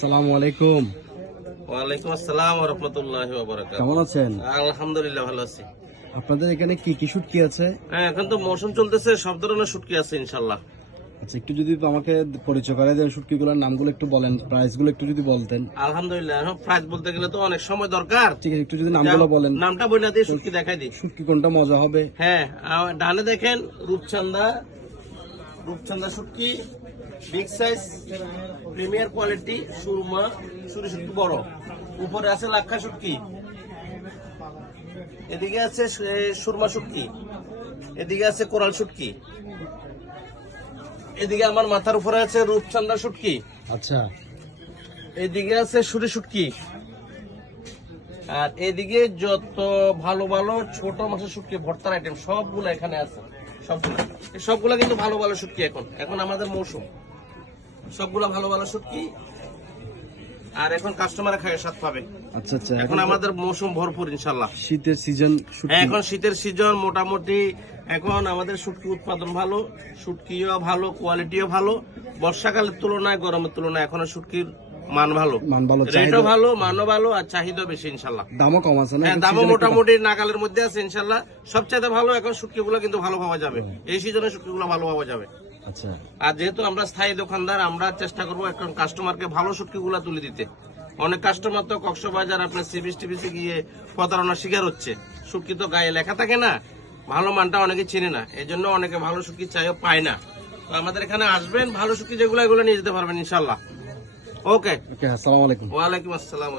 আসসালামু আলাইকুম। ওয়ালাইকুম আসসালাম ওয়া রাহমাতুল্লাহি ওয়া বারাকাতুহু। কেমন আছেন? আলহামদুলিল্লাহ ভালো আছি। আপনাদের এখানে কি কি শুটকি আছে? হ্যাঁ, এখন তো মৌসুম চলতেছে, সব ধরনের শুটকি আছে ইনশাআল্লাহ। আচ্ছা, একটু যদি আমাকে পরিচয় করে দেন, শুটকিগুলোর নামগুলো একটু বলেন, প্রাইসগুলো একটু যদি বলতেন। আলহামদুলিল্লাহ, এখন প্রাইস বলতে গেলে তো অনেক সময় দরকার। ঠিক আছে, একটু যদি নামগুলো বলেন। নামটা বলে দিয়ে শুটকি দেখাই দিই। শুটকি কোনটা মজা হবে? হ্যাঁ, ডানে দেখেন রূপচাঁদা, রূপচাঁদা শুটকি বিগ সাইজ প্রিমিয়ার কোয়ালিটি, সুরমা সুরি শুটকি বড়। উপরে আছে লাক্ষা শুটকি, এদিকে আছে সুরমা শুটকি, এদিকে আছে কোরাল শুটকি, এদিকে আমার মাথার উপরে আছে রূপচাঁদা শুটকি, আচ্ছা, এদিকে আছে সুরি শুটকি, আর এদিকে যত ভালো ভালো ছোট মাছের শুটকি ভর্তার আইটেম সবগুলো এখানে আছে। সবগুলা কিন্তু ভালো ভালো শুটকি। এখন আমাদের মৌসুম, সবগুলা ভালো ভালো শুটকি, আর এখন কাস্টমার খায় স্বাদ পাবে। আচ্ছা আচ্ছা, এখন আমাদের মৌসুম ভরপুর ইনশাল্লাহ। শীতের সিজন শুটকি। হ্যাঁ, এখন শীতের সিজন, মোটামুটি এখন আমাদের শুটকি উৎপাদন ভালো, শুটকিও ভালো, কোয়ালিটিও ভালো। বর্ষাকালের তুলনায় গরমের তুলনায় এখন শুটকির মান ভালো, রেটও ভালো, মানও ভালো, আর চাহিদা বেশি ইনশাল্লাহ। দামও কম আছে না? হ্যাঁ, দামও মোটামুটি নাগালের মধ্যে আছে ইনশাল্লাহ। সবচাইতে ভালো এখন শুটকিগুলো কিন্তু ভালো পাওয়া যাবে, এই সিজনে শুটকিগুলো ভালো পাওয়া যাবে। আচ্ছা, আর যেহেতু আমরা স্থায়ী দোকানদার, আমরা চেষ্টা করবো এখন কাস্টমারকে ভালো শুটকিগুলো তুলে দিতে। অনেক কাস্টমার তো কক্সবাজার আপনার সিবিএস টিভিসে গিয়ে প্রতারণার শিকার হচ্ছে। শুটকি তো গায়ে লেখা থাকে না, ভালো মানটা অনেকে চেনে না, এই জন্য অনেকে ভালো শুটকি চাইও পায় না। তো আমাদের এখানে আসবেন, ভালো শুটকি যেগুলো এগুলো নিয়ে যেতে পারবেন ইনশাল্লাহ। ওকে, ওকে, আসসালামু আলাইকুম। ওয়ালাইকুম আসসালাম।